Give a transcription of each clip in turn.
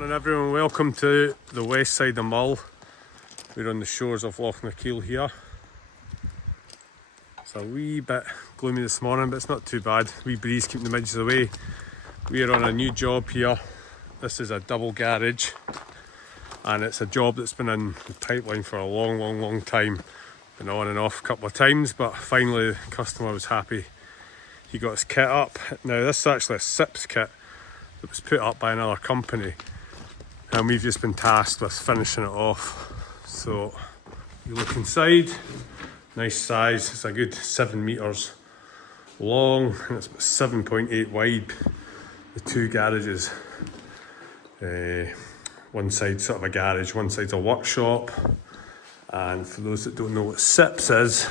Morning everyone, welcome to the west side of Mull. We're on the shores of Loch Nakeal here. It's a wee bit gloomy this morning, but it's not too bad. Wee breeze keeping the midges away. We are on a new job here. This is a double garage and it's a job that's been in the pipeline for a long time. Been on and off a couple of times, but finally the customer was happy. He got his kit up. Now this is actually a SIPS kit that was put up by another company and we've just been tasked with finishing it off. So you look inside, nice size. It's a good 7 metres long and it's 7.8 wide. The two garages, one side sort of a garage, one side's a workshop. And for those that don't know what SIPS is,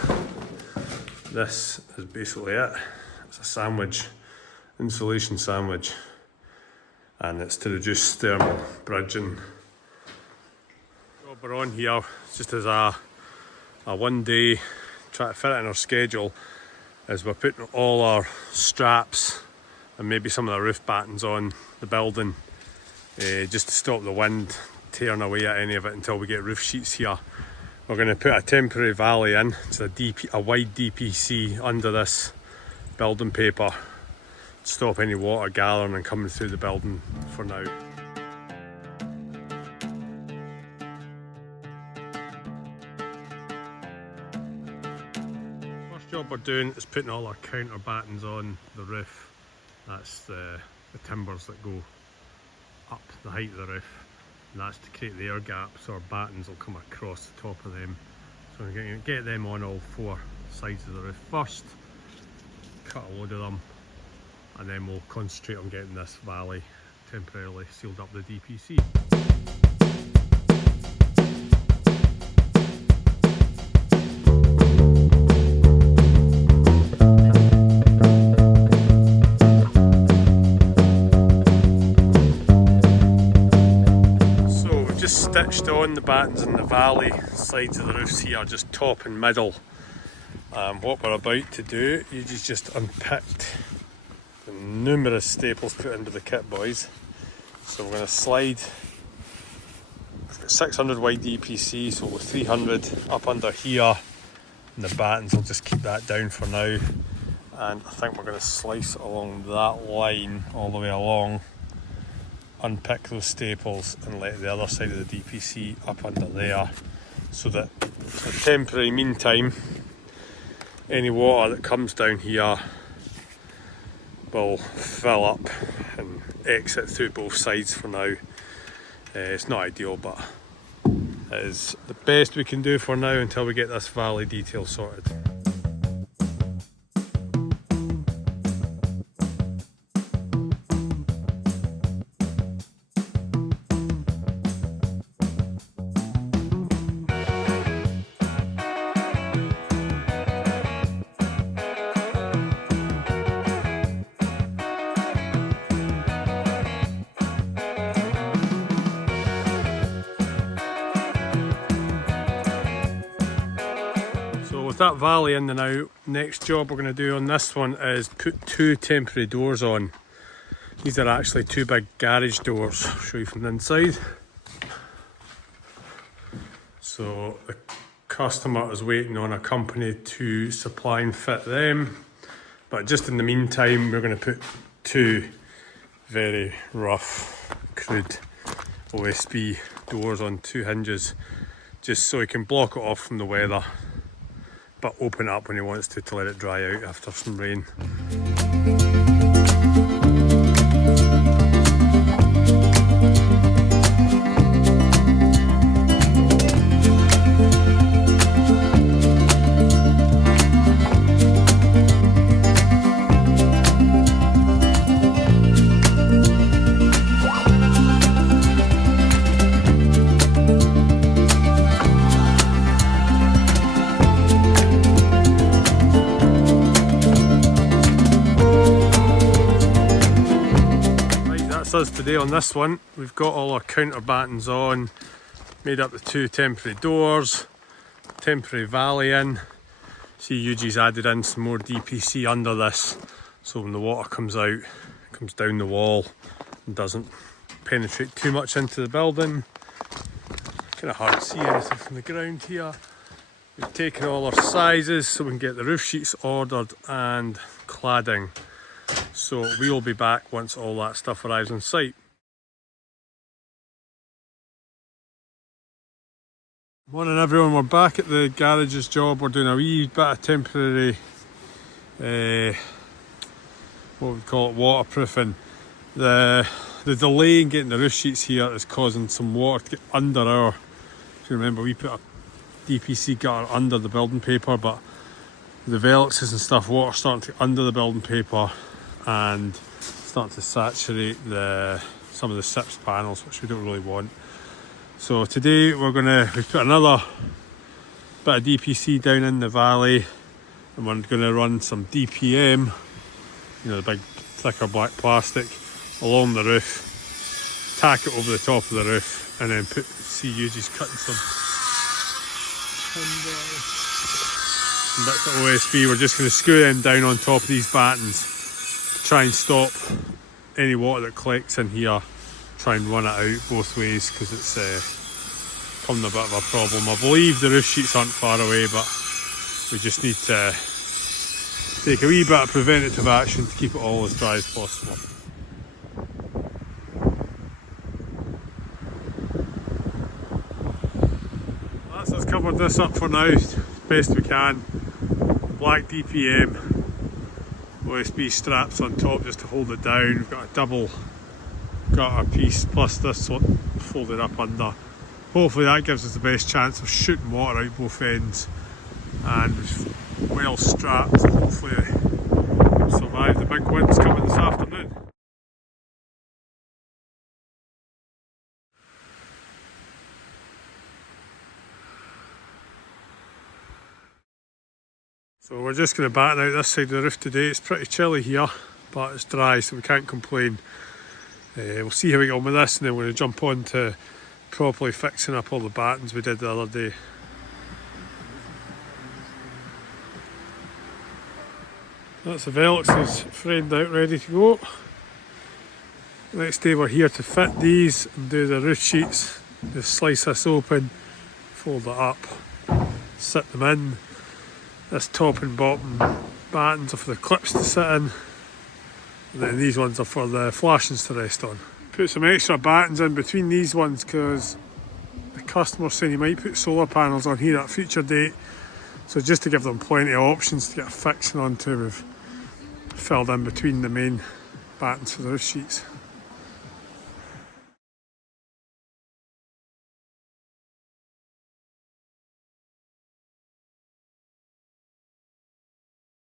this is basically it. It's a sandwich, insulation sandwich, and it's to reduce thermal bridging. What we're on here, just as a one day, try to fit it in our schedule, is we're putting all our straps and maybe some of the roof battens on the building, just to stop the wind tearing away at any of it until we get roof sheets here. We're going to put a temporary valley in. It's a wide DPC under this building paper to stop any water gathering and coming through the building for now. First job we're doing is putting all our counter battens on the roof. That's the timbers that go up the height of the roof, and that's to create the air gap so our battens will come across the top of them. So we're going to get them on all four sides of the roof first, cut a load of them, and then we'll concentrate on getting this valley temporarily sealed up the DPC. So we've just stitched on the battens in the valley sides of the roofs here, just top and middle. What we're about to do, you just unpicked the numerous staples put into the kit, boys. So we're going to slide, we've got 600 wide DPC, so with 300 up under here, and the battens will just keep that down for now. And I think we're going to slice it along that line all the way along, unpick those staples and let the other side of the DPC up under there, so that for temporary meantime, any water that comes down here will fill up and exit through both sides for now. It's not ideal, but it is the best we can do for now until we get this valley detail sorted. With that valley in the now, next job we're going to do on this one is put two temporary doors on. These are actually two big garage doors. I'll show you from the inside. So the customer is waiting on a company to supply and fit them, but just in the meantime we're going to put two very rough, crude OSB doors on two hinges, just so he can block it off from the weather, but open it up when he wants to let it dry out after some rain. Us today on this one, we've got all our counter battens on, made up the two temporary doors, temporary valley in. See, Yuji's added in some more DPC under this, so when the water comes out, it comes down the wall and doesn't penetrate too much into the building. Kind of hard to see anything from the ground here. We've taken all our sizes so we can get the roof sheets ordered and cladding. So we will be back once all that stuff arrives on site. Morning everyone, we're back at the garage's job. We're doing a wee bit of temporary, what we call it, waterproofing. The delay in getting the roof sheets here is causing some water to get under our, if you remember we put a DPC gutter under the building paper, but the velexes and stuff, water starting to get under the building paper and starting to saturate some of the SIPS panels, which we don't really want. So today we've put another bit of DPC down in the valley, and we're going to run some DPM, you know, the big thicker black plastic, along the roof, tack it over the top of the roof, and then see you just cutting some bits of OSB. We're just going to screw them down on top of these battens to try and stop any water that collects in here. Try and run it out both ways because it's becoming a bit of a problem. I believe the roof sheets aren't far away, but we just need to take a wee bit of preventative action to keep it all as dry as possible. That's us covered this up for now as best we can. Black DPM, OSB straps on top just to hold it down. We've got a double gutter piece plus this one folded up under. Hopefully that gives us the best chance of shooting water out both ends, and we're well strapped. Hopefully survive the big winds coming this afternoon. So we're just going to batten out this side of the roof today. It's pretty chilly here, but it's dry, so we can't complain. We'll see how we get on with this, and then we're going to jump on to properly fixing up all the battens we did the other day. That's the velexes framed out, ready to go. Next day we're here to fit these and do the roof sheets. Just slice this open, fold it up, sit them in. This top and bottom battens are for the clips to sit in, and then these ones are for the flashings to rest on. Put some extra battens in between these ones because the customer's saying he might put solar panels on here at a future date. So just to give them plenty of options to get a fixing onto, we've filled in between the main battens for the roof sheets.